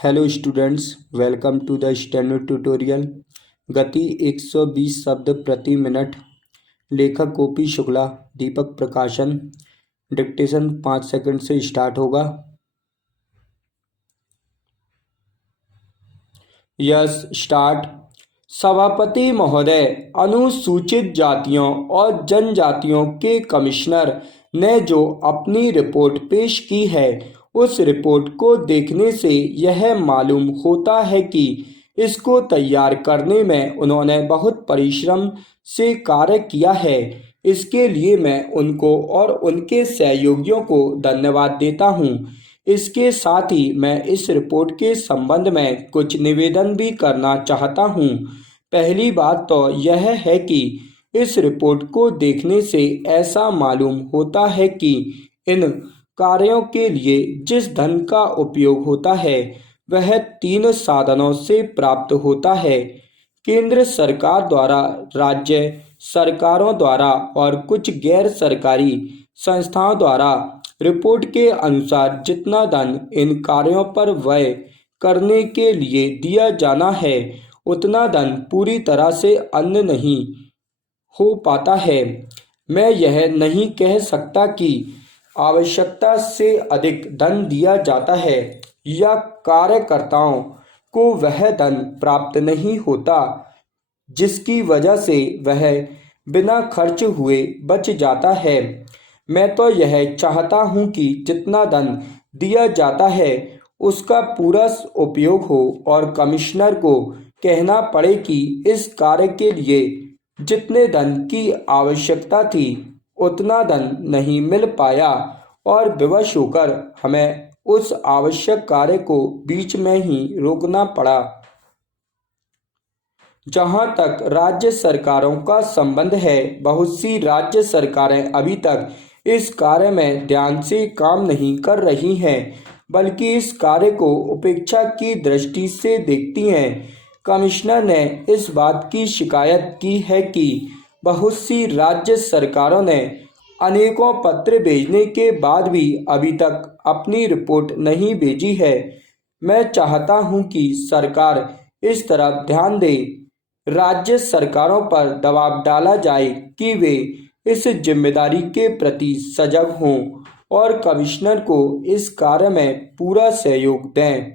Hello students, welcome to the steno tutorial. गति 120 शब्द प्रति मिनट। लेखक गोपी शुक्ला, दीपक प्रकाशन। डिक्टेशन 5 सेकंड से स्टार्ट होगा। Yes, start. सभापति महोदय, अनुसूचित जातियों और जनजातियों के कमिश्नर ने जो अपनी रिपोर्ट पेश की है, उस रिपोर्ट को देखने से यह मालूम होता है कि इसको तैयार करने में उन्होंने बहुत परिश्रम से कार्य किया है। इसके लिए मैं उनको और उनके सहयोगियों को धन्यवाद देता हूँ। इसके साथ ही मैं इस रिपोर्ट के संबंध में कुछ निवेदन भी करना चाहता हूँ। पहली बात तो यह है कि इस रिपोर्ट को देखने से ऐसा मालूम होता है कि इन कार्यों के लिए जिस धन का उपयोग होता है वह 3 साधनों से प्राप्त होता है: केंद्र सरकार द्वारा, राज्य सरकारों द्वारा और कुछ गैर सरकारी संस्थाओं द्वारा। रिपोर्ट के अनुसार जितना धन इन कार्यों पर व्यय करने के लिए दिया जाना है, उतना धन पूरी तरह से अन्य नहीं हो पाता है। मैं यह नहीं कह सकता कि आवश्यकता से अधिक धन दिया जाता है या कार्यकर्ताओं को वह धन प्राप्त नहीं होता जिसकी वजह से वह बिना खर्च हुए बच जाता है। मैं तो यह चाहता हूँ कि जितना धन दिया जाता है उसका पूरा उपयोग हो और कमिश्नर को कहना पड़े कि इस कार्य के लिए जितने धन की आवश्यकता थी उतना धन नहीं मिल पाया और विवश होकर हमें उस आवश्यक कार्य को बीच में ही रोकना पड़ा। जहां तक राज्य सरकारों का संबंध है, बहुत सी राज्य सरकारें अभी तक इस कार्य में ध्यान से काम नहीं कर रही हैं, बल्कि इस कार्य को उपेक्षा की दृष्टि से देखती हैं। कमिश्नर ने इस बात की शिकायत की है कि बहुत सी राज्य सरकारों ने अनेकों पत्र भेजने के बाद भी अभी तक अपनी रिपोर्ट नहीं भेजी है। मैं चाहता हूं कि सरकार इस तरफ ध्यान दे। राज्य सरकारों पर दबाव डाला जाए कि वे इस जिम्मेदारी के प्रति सजग हों और कमिश्नर को इस कार्य में पूरा सहयोग दें।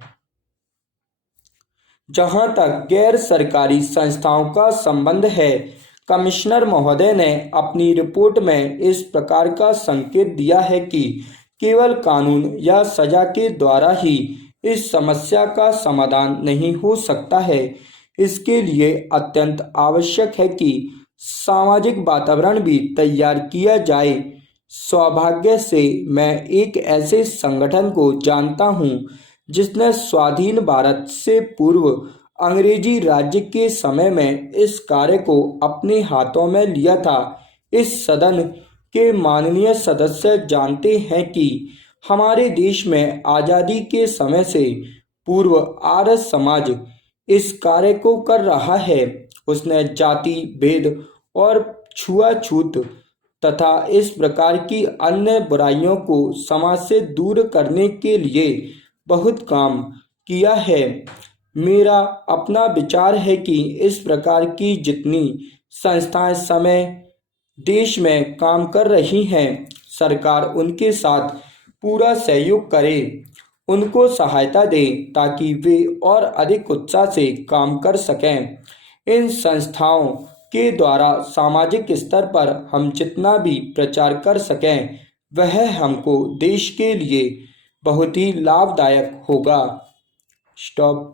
जहां तक गैर सरकारी संस्थाओं का संबंध है, कमिश्नर महोदय ने अपनी रिपोर्ट में इस प्रकार का संकेत दिया है कि केवल कानून या सजा के द्वारा ही इस समस्या का समाधान नहीं हो सकता है। इसके लिए अत्यंत आवश्यक है कि सामाजिक वातावरण भी तैयार किया जाए। सौभाग्य से मैं एक ऐसे संगठन को जानता हूँ जिसने स्वाधीन भारत से पूर्व अंग्रेजी राज्य के समय में इस कार्य को अपने हाथों में लिया था। इस सदन के माननीय सदस्य जानते हैं कि हमारे देश में आज़ादी के समय से पूर्व आर्य समाज इस कार्य को कर रहा है। उसने जाति भेद और छुआछूत तथा इस प्रकार की अन्य बुराइयों को समाज से दूर करने के लिए बहुत काम किया है। मेरा अपना विचार है कि इस प्रकार की जितनी संस्थाएं समय देश में काम कर रही हैं, सरकार उनके साथ पूरा सहयोग करे, उनको सहायता दे ताकि वे और अधिक उत्साह से काम कर सकें। इन संस्थाओं के द्वारा सामाजिक स्तर पर हम जितना भी प्रचार कर सकें वह हमको देश के लिए बहुत ही लाभदायक होगा। स्टॉप।